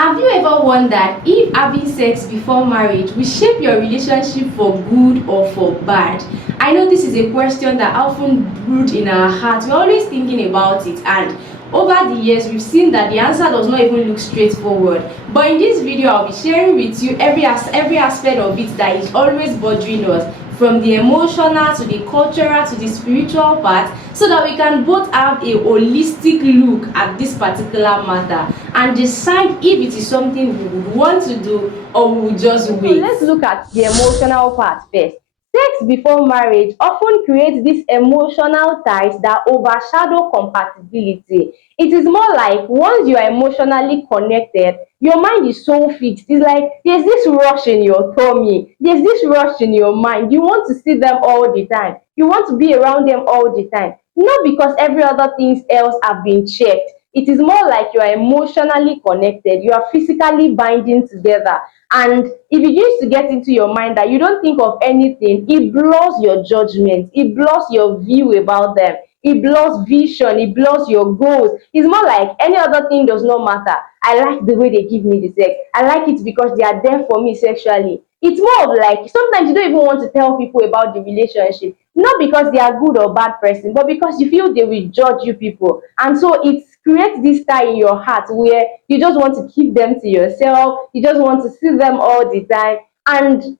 Have you ever wondered if having sex before marriage will shape your relationship for good or for bad? I know this is a question that often brewed in our hearts. We're always thinking about it, and over the years we've seen that the answer does not even look straightforward. But in this video, I'll be sharing with you every aspect of it that is always bothering us, from the emotional to the cultural to the spiritual part, so that we can both have a holistic look at this particular matter and decide if it is something we would want to do or we will just wait. So let's look at the emotional part first. Sex before marriage often creates these emotional ties that overshadow compatibility. It is more like once you are emotionally connected, your mind is so fixed. It's like there's this rush in your tummy, there's this rush in your mind. You want to see them all the time, you want to be around them all the time. Not because every other things else have been checked. It is more like you are emotionally connected, you are physically binding together. And if it used to get into your mind that you don't think of anything, it blurs your judgment, it blurs your view about them, it blurs vision, it blurs your goals. It's more like any other thing does not matter. I like the way they give me the sex. I like it because they are there for me sexually. It's more of like sometimes you don't even want to tell people about the relationship, not because they are good or bad person, but because you feel they will judge you people. And so it creates this tie in your heart where you just want to keep them to yourself, you just want to see them all the time. And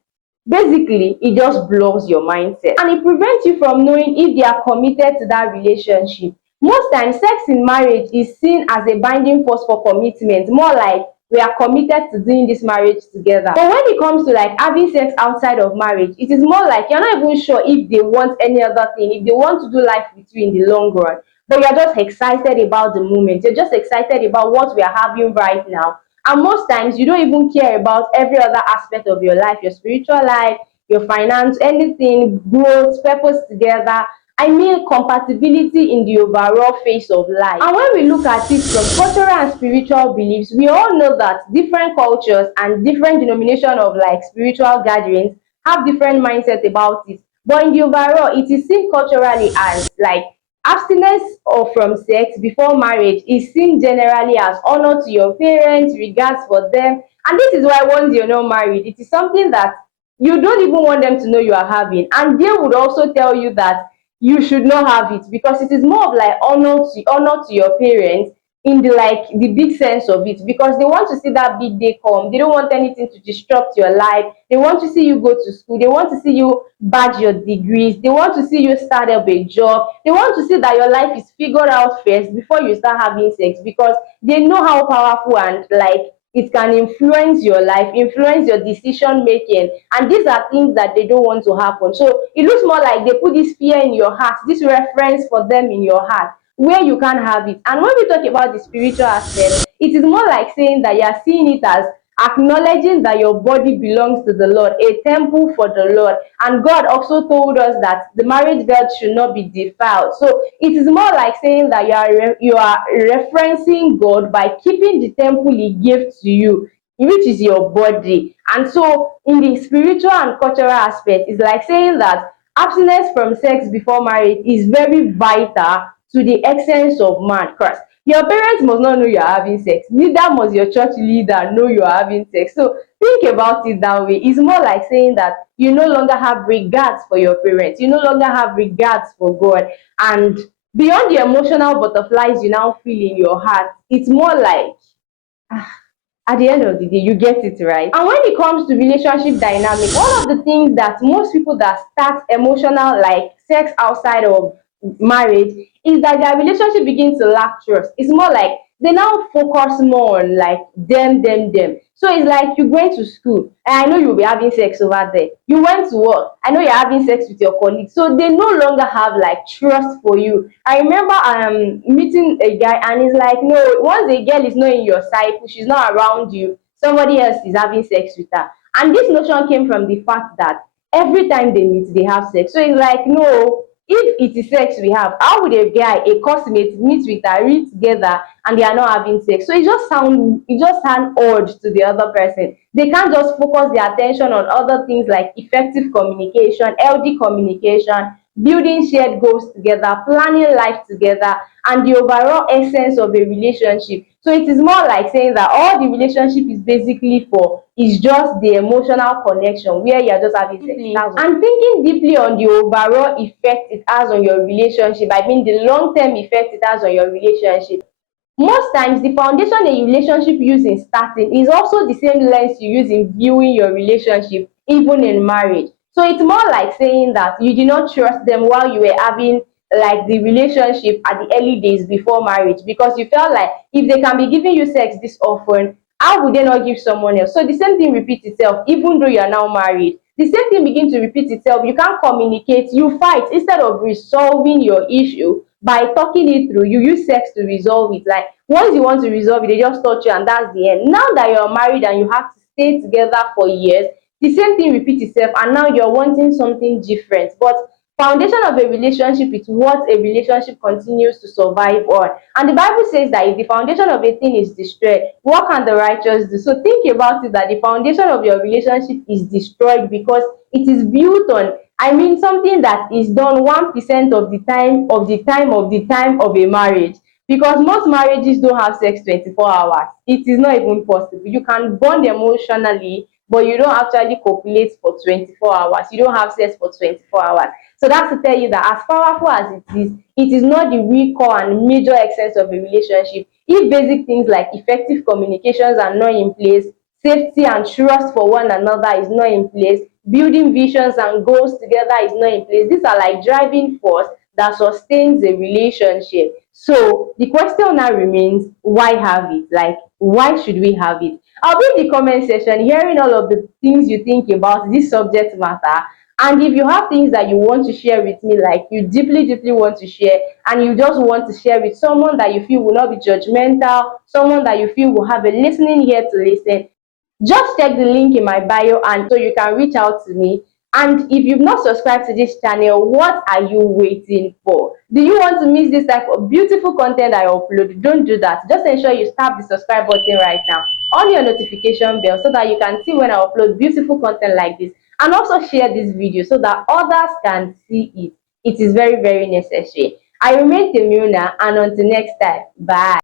basically it just blurs your mindset and it prevents you from knowing if they are committed to that relationship. Most times sex in marriage is seen as a binding force for commitment, more like we are committed to doing this marriage together. But when it comes to like having sex outside of marriage, it is more like you're not even sure if they want any other thing, if they want to do life with you in the long run, but you're just excited about the moment, you're just excited about what we are having right now. And most times you don't even care about every other aspect of your life, your spiritual life, your finance, anything, growth, purpose together. I mean compatibility in the overall face of life. And when we look at it from cultural and spiritual beliefs, we all know that different cultures and different denomination of like spiritual gatherings have different mindset about it. But in the overall, it is seen culturally as like abstinence or from sex before marriage is seen generally as honor to your parents, regards for them. And this is why once you're not married, it is something that you don't even want them to know you are having. And they would also tell you that you should not have it because it is more of like honor to your parents in the like the big sense of it, because they want to see that big day come. They don't want anything to disrupt your life. They want to see you go to school, they want to see you badge your degrees, they want to see you start up a job, they want to see that your life is figured out first before you start having sex, because they know how powerful and like it can influence your life, influence your decision making, and these are things that they don't want to happen. So it looks more like they put this fear in your heart, this reference for them in your heart, where you can't have it. And when we talk about the spiritual aspect, it is more like saying that you are seeing it as acknowledging that your body belongs to the Lord, a temple for the Lord. And God also told us that the marriage bed should not be defiled. So it is more like saying that you are referencing God by keeping the temple He gave to you, which is your body. And so in the spiritual and cultural aspect, it's like saying that abstinence from sex before marriage is very vital to the essence of man. Christ. Your parents must not know you are having sex, neither must your church leader know you are having sex. So think about it that way. It's more like saying that you no longer have regards for your parents, you no longer have regards for God. And beyond the emotional butterflies you now feel in your heart, it's more like at the end of the day, you get it right. And when it comes to relationship dynamic, one of the things that most people that start emotional like sex outside of marriage is that their relationship begins to lack trust. It's more like they now focus more on like them. So it's like you went to school and I know you'll be having sex over there. You went to work, I know you're having sex with your colleagues. So they no longer have like trust for you. I remember meeting a guy and he's like, no, once a girl is not in your cycle, she's not around you, somebody else is having sex with her. And this notion came from the fact that every time they meet, they have sex. So it's like, no, if it is sex we have, how would a guy, a cosmate, meet with her, read together, and they are not having sex? So it just sound odd to the other person. They can't just focus their attention on other things like effective communication, healthy communication, building shared goals together, planning life together, and the overall essence of a relationship. So it is more like saying that all the relationship is basically for is just the emotional connection where you're just having sex. And thinking deeply on the overall effect it has on your relationship, I mean the long-term effect it has on your relationship. Most times, the foundation a relationship use in starting is also the same lens you use in viewing your relationship, even in marriage. So it's more like saying that you did not trust them while you were having like the relationship at the early days before marriage because you felt like if they can be giving you sex this often, how would they not give someone else? So the same thing repeats itself, even though you are now married. The same thing begins to repeat itself. You can't communicate, you fight instead of resolving your issue by talking it through. You use sex to resolve it. Like once you want to resolve it, they just touch you and that's the end. Now that you're married and you have to stay together for years, the same thing repeats itself and now you're wanting something different. But foundation of a relationship is what a relationship continues to survive on. And the Bible says that if the foundation of a thing is destroyed, what can the righteous do? So think about it that the foundation of your relationship is destroyed because it is built on, I mean, something that is done 1% of the time of a marriage. Because most marriages don't have sex 24 hours. It is not even possible. You can bond emotionally, but you don't actually copulate for 24 hours. You don't have sex for 24 hours. So that's to tell you that as powerful as it is not the real core and major essence of a relationship. If basic things like effective communications are not in place, safety and trust for one another is not in place, building visions and goals together is not in place, these are like driving force that sustains a relationship. So the question now remains, why have it? Like, why should we have it? I'll be in the comment section hearing all of the things you think about this subject matter. And if you have things that you want to share with me, like you deeply, deeply want to share, and you just want to share with someone that you feel will not be judgmental, someone that you feel will have a listening ear to listen, just check the link in my bio and so you can reach out to me. And if you've not subscribed to this channel, what are you waiting for? Do you want to miss this type of beautiful content I upload? Don't do that. Just ensure you tap the subscribe button right now on your notification bell so that you can see when I upload beautiful content like this. And also share this video so that others can see it. It is very, very necessary. I remain Temiuna, and until next time, bye.